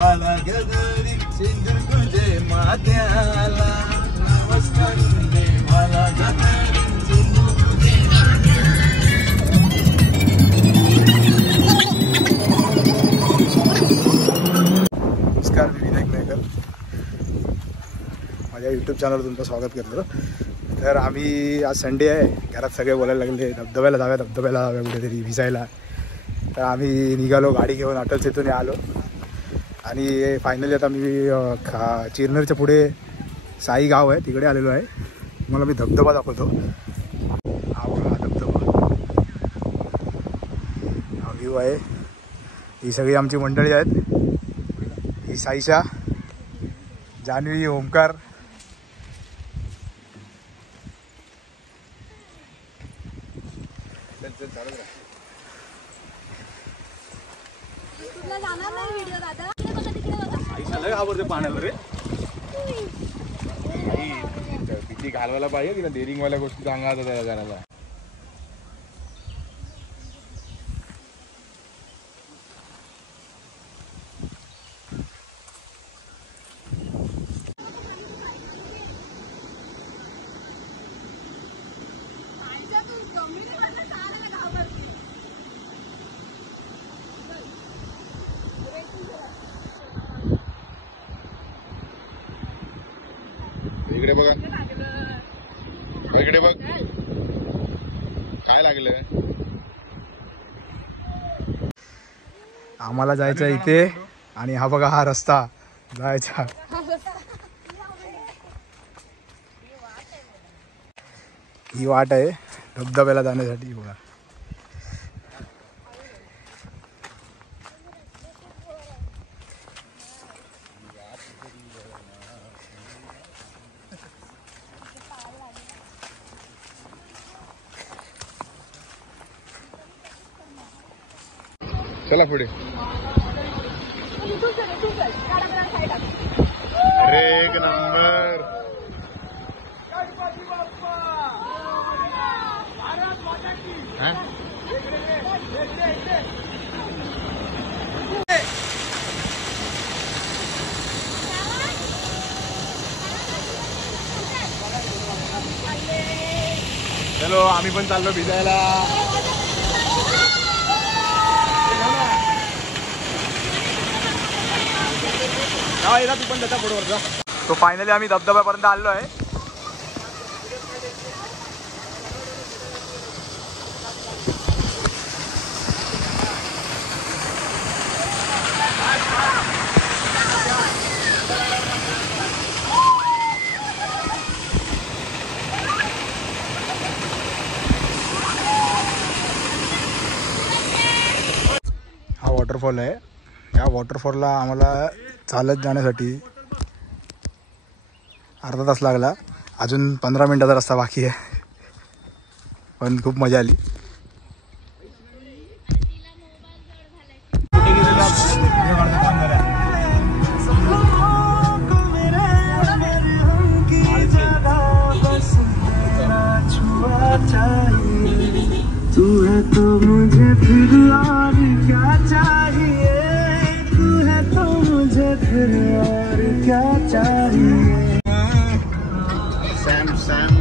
मला गगरी सिंदूर तुझे माथ्याला नमस्कार मला गगरी सिंदूर तुझे नमस्कार, मी विनायक नायकर माझ्या यूट्यूब चॅनलवर तुमचं स्वागत करतो. तर आम्ही आज संडे आहे, घरात सगळे बोलायला लागले धबधब्याला जाव्या कुठेतरी भिजायला. तर आम्ही निघालो गाडी घेऊन, अटल सेतूने आलो आणि फायनली आता मी चिरनेरच्या पुढे साई गाव आहे तिकडे आलेलो आहे. तुम्हाला मी धबधबा दाखवतो. हा धबधबा हा व्ह्यू आहे. ही सगळी आमची मंडळी आहेत. ही साईशा, जान्हवी, ओमकार. आवडते पाण्याला रे. भीती घालवायला पाहिजे की ना, डेअरिंगवाल्या गोष्टी सांगा त्याला जाण्याला. इकडे बघा, इकडे बघ काय लागलं. आम्हाला जायचं इथे आणि हा बघा हा रस्ता जायचा. ही वाट आहे धबधब्याला जाण्यासाठी. बघा चला पुढे. अरे एक नंबर. चलो आम्ही पण चाललो भिजायला. तू पण त्याच्या पुढे जा. तो फायनली आम्ही धबधब्यापर्यंत आलो आहे. हा वॉटरफॉल आहे. या वॉटरफॉलला आम्हाला चालत जाण्यासाठी अर्धा तास लागला. अजून 15 मिनिटाचा रस्ता बाकी आहे, पण खूप मजा आली. तू है तो मुझे फिर और क्या चाहिए, तू है तो मुझे फिर और क्या चाहिए. सैम